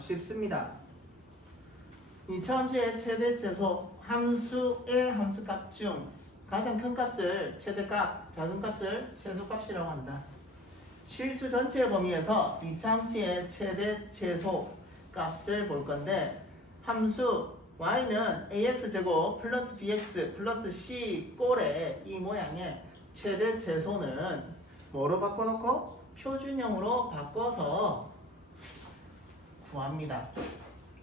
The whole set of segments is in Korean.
쉽습니다. 이차함수의 최대 최소 함수의 함수값 중 가장 큰 값을 최대값, 작은 값을 최소값이라고 한다. 실수 전체 범위에서 이차함수의 최대 최소 값을 볼 건데 함수 y는 ax제곱 플러스 bx 플러스 c 꼴의 이 모양의 최대 최소는 뭐로 바꿔놓고 표준형으로 바꿔서 구합니다.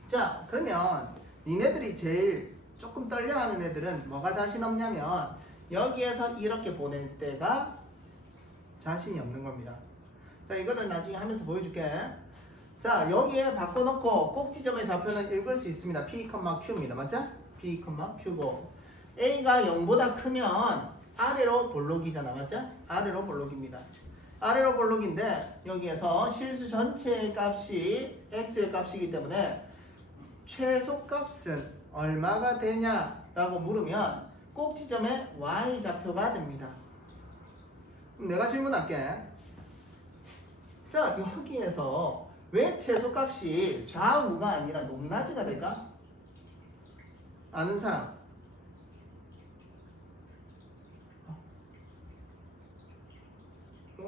자, 그러면 니네들이 제일 조금 떨려하는 애들은 뭐가 자신 없냐면 여기에서 이렇게 보낼 때가 자신이 없는 겁니다. 자, 이거는 나중에 하면서 보여줄게. 자, 여기에 바꿔놓고 꼭지점의 좌표는 읽을 수 있습니다. P, Q입니다. 맞죠? P, Q고 A가 0보다 크면 아래로 볼록이잖아. 맞죠? 아래로 볼록입니다. 아래로 볼록인데 여기에서 실수 전체의 값이 X의 값이기 때문에 최소값은 얼마가 되냐라고 물으면 꼭지점의 Y좌표가 됩니다. 그럼 내가 질문할게. 자, 여기에서 왜 최소값이 좌우가 아니라 높낮이가 될까? 아는 사람?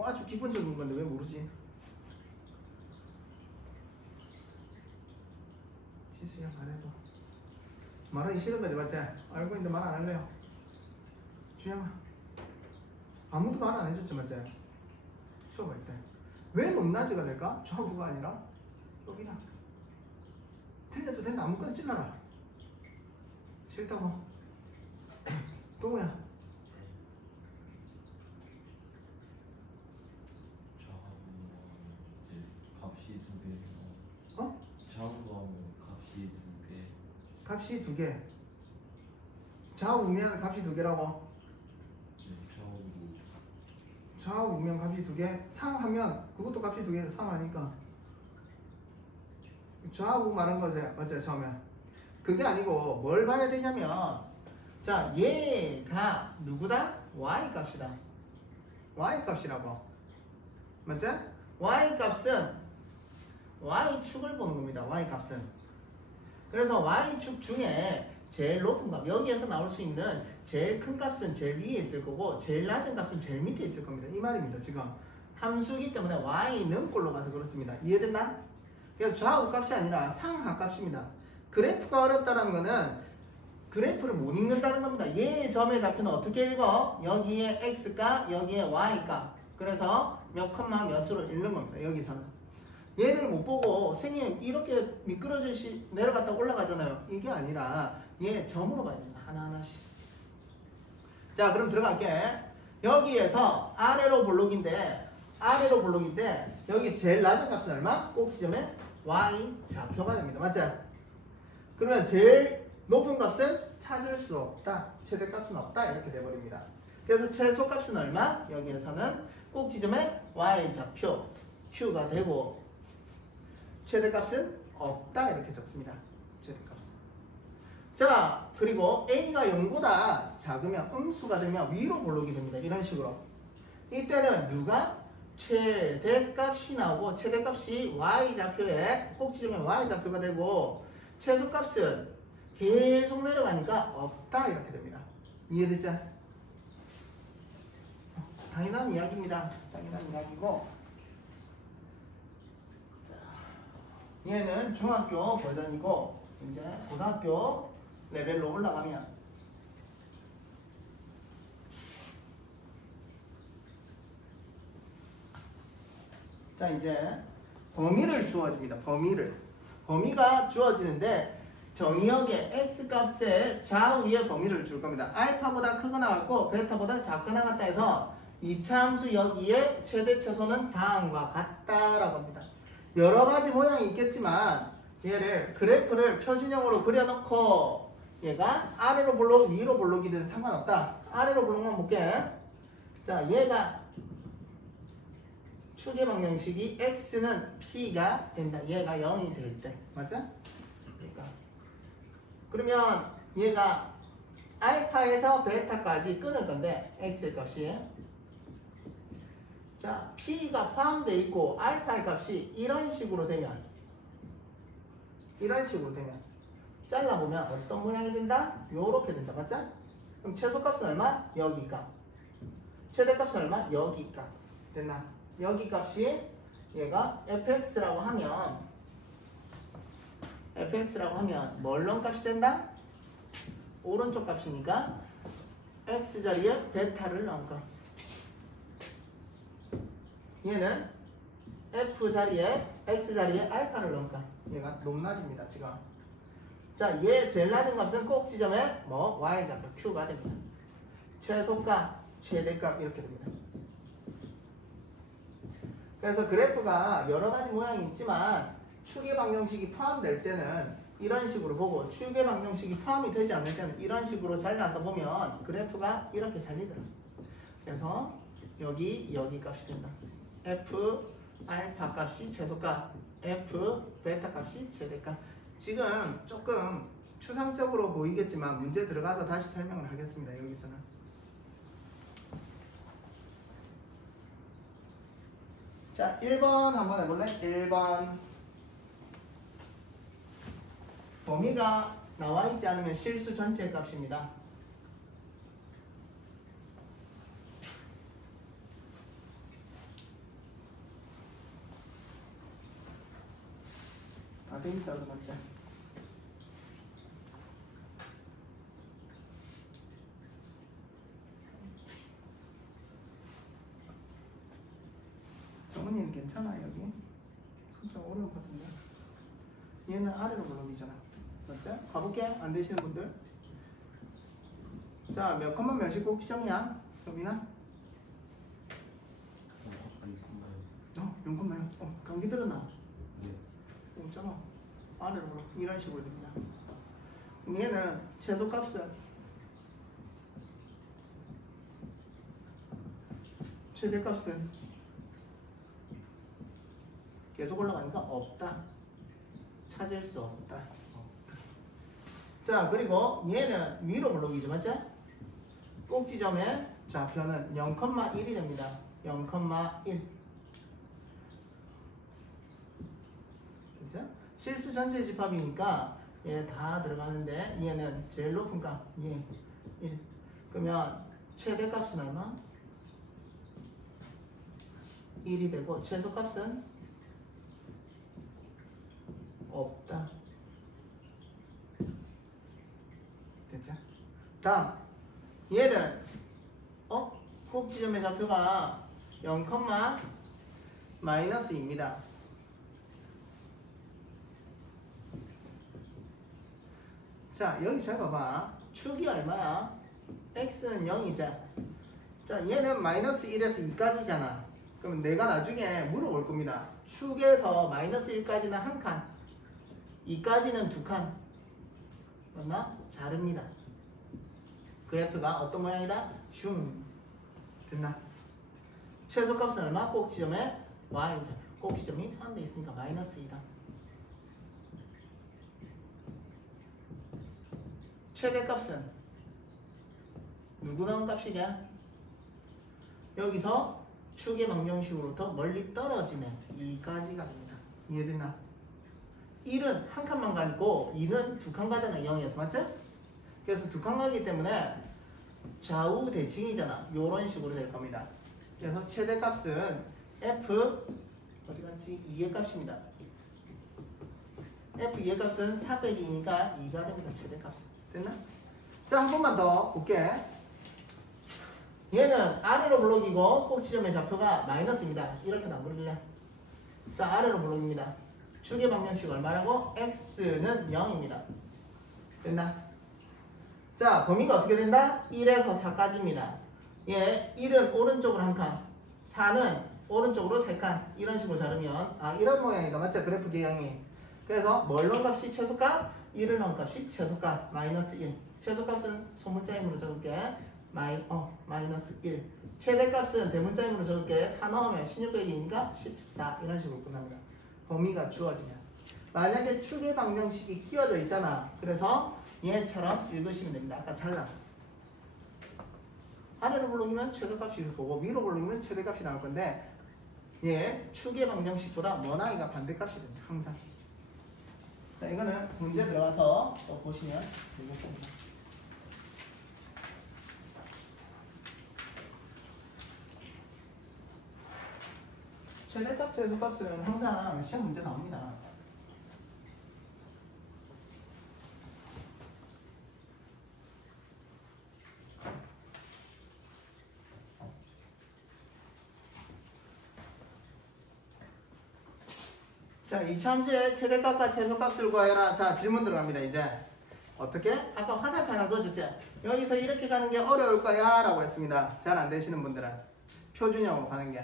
아주 기본적인 건데 왜 모르지? 지수야 말해봐. 말하기 싫은 거지 맞지? 알고 있는데 말 안 할래요. 주영아 아무도 말 안 해줬지 맞지? 수업할 때 왜 높낮이가 될까? 좌우가 아니라 여기나. 틀려도 된다. 아무거나 찔러라. 싫다고. 동우야. 값이 두 개. 어? 좌우가 값이 두 개. 값이 두 개. 좌우면 값이 두 개라고. 좌우면 값이 두 개. 상하면 그것도 값이 두 개. 상하니까. 좌우 말한 거지 맞지 처음에. 그게 아니고 뭘 봐야 되냐면 자 얘가 누구다? y 값이다. y 값이라고. 맞지? y 값은 y축을 보는 겁니다. y 값은. 그래서 y축 중에 제일 높은 값 여기에서 나올 수 있는 제일 큰 값은 제일 위에 있을 거고 제일 낮은 값은 제일 밑에 있을 겁니다. 이 말입니다. 지금 함수이기 때문에 y는 꼴로 가서 그렇습니다. 이해됐나? 그래서 좌우 값이 아니라 상하 값입니다. 그래프가 어렵다는 거는 그래프를 못 읽는다는 겁니다. 얘의 점의 좌표는 어떻게 읽어? 여기에 x값, 여기에 y값. 그래서 몇 컴마 몇으로 읽는 겁니다. 여기서는. 얘를 못 보고 선생님 이렇게 미끄러지시 내려갔다 올라가잖아요. 이게 아니라 얘 점으로 봐야 됩니다. 하나하나씩. 자, 그럼 들어갈게. 여기에서 아래로 볼록인데 여기 제일 낮은 값은 얼마? 꼭지점에 y 좌표가 됩니다. 맞죠? 그러면 제일 높은 값은 찾을 수 없다. 최대값은 없다. 이렇게 돼버립니다. 그래서 최소값은 얼마? 여기에서는 꼭지점에 y 좌표 q가 되고 최대값은 없다. 이렇게 적습니다. 최대값은. 자, 그리고 a가 0보다 작으면 음수가 되면 위로 볼록이 됩니다. 이런 식으로. 이때는 누가? 최대값이 나오고 최대값이 y좌표에 꼭지점에 y좌표가 되고 최소값은 계속 내려가니까 없다 이렇게 됩니다. 이해됐죠? 당연한 이야기입니다. 당연한 이야기고 자, 얘는 중학교 버전이고 이제 고등학교 레벨로 올라가면 자 이제 범위를 주어집니다. 범위가 주어지는데 정의역의 x값의 좌우의 범위를 줄 겁니다. 알파보다 크거나 같고 베타보다 작거나 같다 해서 이차함수 여기에 최대 최소는 다음과 같다라고 합니다. 여러 가지 모양이 있겠지만 얘를 그래프를 표준형으로 그려놓고 얘가 아래로 볼록 위로 볼록이든 상관없다. 아래로 볼록만 볼게. 자 얘가 축의 방정식이 x는 p가 된다. 얘가 0이 될 때. 맞죠? 그러니까. 그러면 얘가 알파에서 베타까지 끊을 건데 x의 값이 자 p가 포함되어 있고 알파의 값이 이런 식으로 되면 이런 식으로 되면 잘라보면 어떤 모양이 된다? 요렇게 된다. 맞죠? 그럼 최소값은 얼마? 여기 값. 최대값은 얼마? 여기 값. 됐나? 여기 값이 얘가 fx라고 하면 뭘론 값이 된다? 오른쪽 값이니까 x 자리에 베타를 넣은 거. 얘는 f 자리에 x 자리에 알파를 넣은 거. 얘가 높낮입니다. 지금. 자, 얘 제일 낮은 값은 꼭 지점에 뭐 y좌표 q가 됩니다. 최소값, 최대값 이렇게 됩니다. 그래서 그래프가 여러 가지 모양이 있지만 추계 방정식이 포함될 때는 이런 식으로 보고 추계 방정식이 포함이 되지 않을 때는 이런 식으로 잘라서 보면 그래프가 이렇게 잘리더라. 그래서 여기 값이 된다. f 알파 값이 최소값, f 베타 값이 최대값. 지금 조금 추상적으로 보이겠지만 문제 들어가서 다시 설명을 하겠습니다. 여기서는. 자, 1번 한번 해볼래? 1번. 범위가 나와 있지 않으면 실수 전체 값입니다. 다 돼 있다고 맞지? 정은이는 괜찮아 여기? 좀 어려울 것 같은데. 얘는 아래로 물렁이잖아. 맞죠? 가볼게. 안 되시는 분들. 자, 몇 컴마 몇이 꼭 지점이야? 소민아? 0컴마요. 감기 들었나? 네. 있잖아. 아래로 물렁. 이런 식으로 됩니다. 그럼 얘는 최소값은 최대값은 계속 올라가니까 없다. 찾을 수 없다. 자, 그리고 얘는 위로 물렁이죠. 맞죠? 꼭지점의 좌표는 0,1이 됩니다. 0,1. 그죠? 실수 전체 집합이니까 얘 다 들어가는데 얘는 제일 높은 값. 얘 1. 그러면 최대값은 얼마? 1이 되고 최소값은 없다. 됐죠? 다음 얘는 꼭지점의 좌표가 0, 마이너스입니다. 자, 여기 잘 봐봐. 축이 얼마야? x는 0이자. 자, 얘는 마이너스 1에서 2까지잖아. 그럼 내가 나중에 물어볼 겁니다. 축에서 마이너스 1까지는 한 칸, 2까지는 두 칸. 맞나? 자릅니다. 그래프가 어떤 모양이다? 슝. 됐나? 최소값은 얼마? 꼭지점에 y좌표. 꼭지점이 포함되어 있으니까 마이너스 2다. 최대값은 누구 나온 값이냐? 여기서 축의 방정식으로부터 멀리 떨어지네. 2까지가 됩니다. 이해됐나? 1은 한 칸만 가고 2는 두 칸 가잖아. 0에서. 맞죠? 그래서 두 칸 가기 때문에 좌우 대칭이잖아. 요런 식으로 될 겁니다. 그래서 최대값은 f 어디 갔지? 2의 값입니다. f 2의 값은 4 빼기 2니까 2가 됩니다. 최대값은. 됐나? 자, 한 번만 더 볼게. 얘는 아래로 블록이고 꼭지점의 좌표가 마이너스입니다. 이렇게 나버릴래. 자, 아래로 블록입니다. 축의 방정식 얼마라고? x는 0입니다. 됐나? 자, 범위가 어떻게 된다? 1에서 4까지입니다. 얘 1은 오른쪽으로 한 칸, 4는 오른쪽으로 3칸. 이런 식으로 자르면 이런 모양이다. 맞죠? 그래프 개형이. 그래서 뭘 넣은 값이 최소값? 1을 넣은 값이 최소값 마이너스 1. 최소값은 소문자임으로 적을게. 마이너스 1. 최대값은 대문자임으로 적을게. 4 넣으면 16 빼기 2니까 14. 이런 식으로 끝납니다. 범위가 주어지면. 만약에 축의 방정식이 끼워져 있잖아. 그래서 얘처럼 읽으시면 됩니다. 아까 잘라서. 아래로 블록이면 최소값이 있을 거고 위로 블록이면 최대값이 나올 건데 얘 축의 방정식보다 원항이가 반대값이 됩니다. 항상. 자, 이거는 문제 들어가서 또 보시면 되겠습니다. 최대값, 최소값은 항상 시험 문제 나옵니다. 자, 이참수의 최대값과 최소값을 구하여라. 자, 질문 들어갑니다. 이제 어떻게? 아까 화살표 하나 넣어줬지? 여기서 이렇게 가는 게 어려울 거야 라고 했습니다. 잘 안 되시는 분들은 표준형으로 가는 게.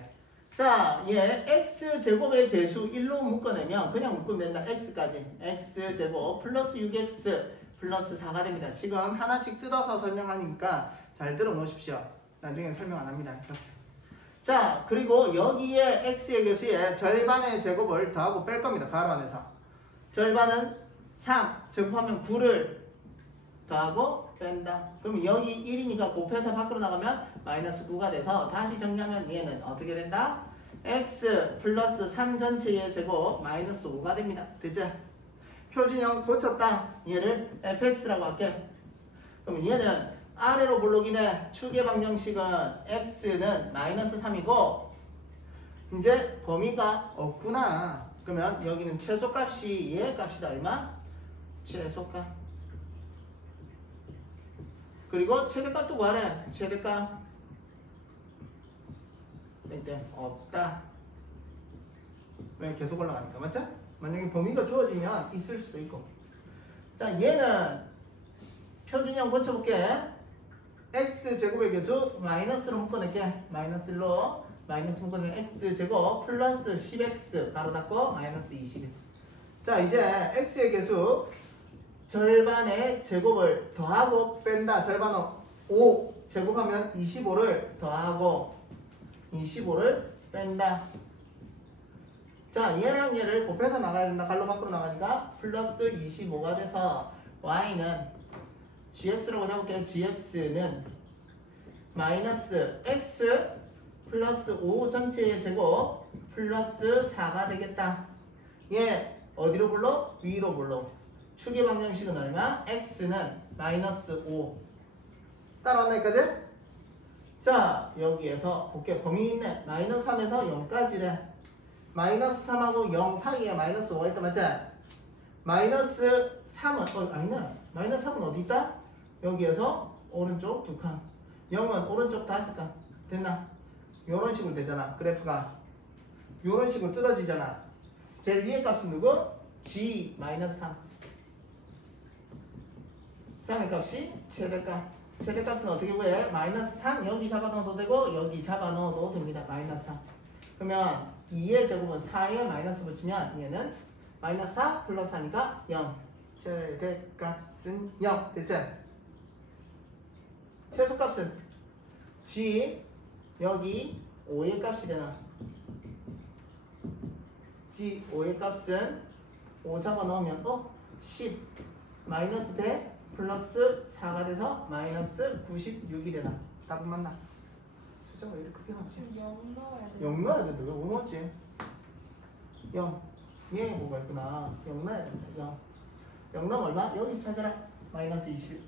자, 얘 x제곱의 배수 1로 묶어내면 그냥 묶으면 된다. x까지. x제곱 플러스 6x 플러스 4가 됩니다. 지금 하나씩 뜯어서 설명하니까 잘 들어 놓으십시오. 나중에 설명 안 합니다. 이렇게. 자, 그리고 여기에 x의 개수에 절반의 제곱을 더하고 뺄 겁니다. 가로 안에서. 절반은 3, 제곱하면 9를 더하고 뺀다. 그럼 여기 1이니까 곱해서 밖으로 나가면 마이너스 9가 돼서 다시 정리하면 얘는 어떻게 된다? x 플러스 3 전체의 제곱 마이너스 5가 됩니다. 됐죠? 표준형 고쳤다. 얘를 fx라고 할게. 그럼 얘는 아래로 볼록이네. 추계 방정식은 x는 마이너스 3이고 이제 범위가 없구나. 그러면 여기는 최소값이 얘 값이다. 얼마? 최소값. 그리고 최대값도 구하래. 최대값. 이때 없다. 왜 계속 올라가니까. 맞죠? 만약에 범위가 주어지면 있을 수도 있고. 자, 얘는 표준형 고쳐볼게. x제곱의 개수 마이너스로 묶어낼게. 마이너스 1로 마이너스 묶어내면 x제곱 플러스 10x 가로 닫고 마이너스 21. 자, 이제 x의 개수 절반의 제곱을 더하고 뺀다. 절반은 5 제곱하면 25를 더하고 25를 뺀다. 자, 얘랑 얘를 곱해서 나가야 된다. 갈로 밖으로 나가니까 플러스 25가 돼서 y는 gx라고 잡을게요. gx는 마이너스 x 플러스 5 전체의 제곱 플러스 4가 되겠다. 얘 어디로 불러? 위로 불러. 추계 방정식은 얼마? x는 마이너스 5. 따라왔나 여기까지? 자, 여기에서 볼게요. 범위 있네. 마이너스 3에서 0까지래. 마이너스 3하고 0 사이에 마이너스 5가 있다. 맞지? 마이너스 3은 아니네. 마이너스 3은 어디 있다? 여기에서 오른쪽 2칸. 0은 오른쪽 5칸. 됐나? 요런 식으로 되잖아. 그래프가. 요런 식으로 뜯어지잖아. 제일 위에 값은 누구? g 마이너스 3. 3의 값이 최대값. 최대값은 어떻게 구해? 마이너스 3 여기 잡아넣어도 되고 여기 잡아넣어도 됩니다. 마이너스 3. 그러면 2의 제곱은 4에 마이너스 붙이면 얘는 마이너스 4 플러스 4니까 0. 최대값은 0. 됐지? 최소값은 g 여기 5의 값이 되나? g 5의 값은 5 잡아넣으면 10 마이너스 100 플러스 4가 돼서 마이너스 96이 되나? 답은 맞나? 숫자가 왜 이렇게 크게 나오지? 0 넣어야 돼. 0 넣어야 된다. 왜 5 넣었지? 0 얘 뭐가 있구나. 0 넣어야 된다. 0 0 넣으면 얼마? 여기서 찾아라. 마이너스 20.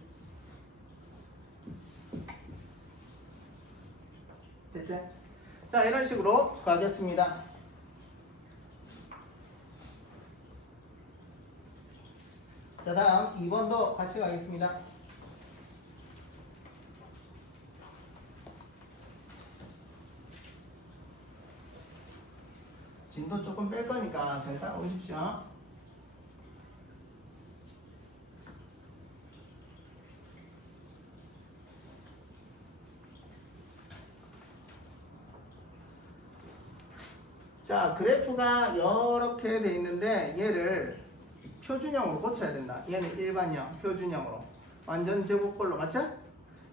됐지? 자, 이런 식으로 가겠습니다. 자, 다음 2번도 같이 가겠습니다. 진도 조금 뺄 거니까 잘 따라오십시오. 자, 그래프가 이렇게 돼 있는데 얘를 표준형으로 고쳐야 된다. 얘는 일반형, 표준형으로. 완전 제곱꼴로, 맞죠?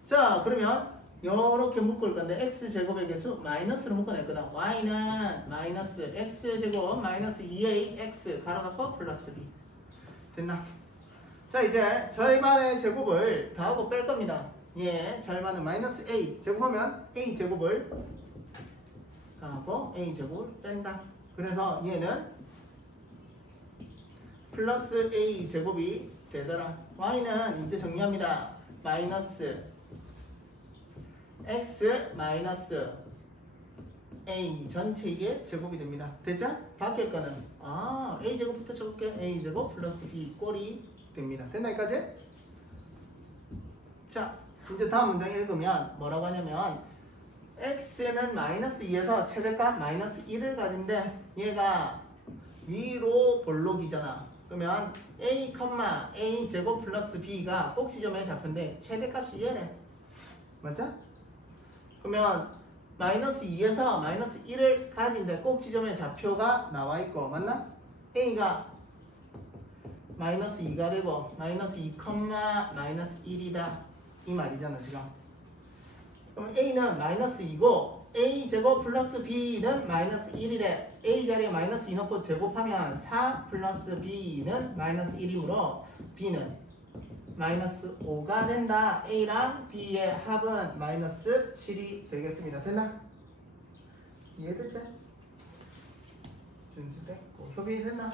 자, 그러면 이렇게 묶을 건데 x제곱의 개수 마이너스로 묶어낼 거다. y는 마이너스 x제곱 마이너스 2a x 가로 닫고 플러스 b. 됐나? 자, 이제 절반의 제곱을 더하고 뺄 겁니다. 예, 절반은 마이너스 a 제곱하면 a 제곱을 더하고 a 제곱을 뺀다. 그래서 얘는 플러스 a 제곱이 되더라. y는 이제 정리합니다. 마이너스 x 마이너스 a 전체 이게 제곱이 됩니다. 됐죠? 밖에 거는 a 제곱부터 적을게. a 제곱 플러스 b 꼴이 됩니다. 됐나 여기까지? 자, 이제 다음 문장에 읽으면 뭐라고 하냐면 x는 마이너스 2에서 최대값 마이너스 1을 가진데 얘가 위로 볼록이잖아. 그러면 a, a 제곱 플러스 b가 꼭지점의 좌표인데 최대값이 얘래. 맞아? 그러면 마이너스 2에서 마이너스 1을 가진데 꼭지점의 좌표가 나와 있고 맞나? a가 마이너스 2가 되고 마이너스 2, 마이너스 1이다 이 말이잖아 지금. 그럼 a는 마이너스 2고 a 제곱 플러스 b는 마이너스 1이래. a 자리에 마이너스 2 넣고 제곱하면 4 플러스 b는 마이너스 1이므로 b는 마이너스 5가 된다. a랑 b의 합은 마이너스 7이 되겠습니다. 됐나? 이해됐지? 준수 됐고 협의 됐나?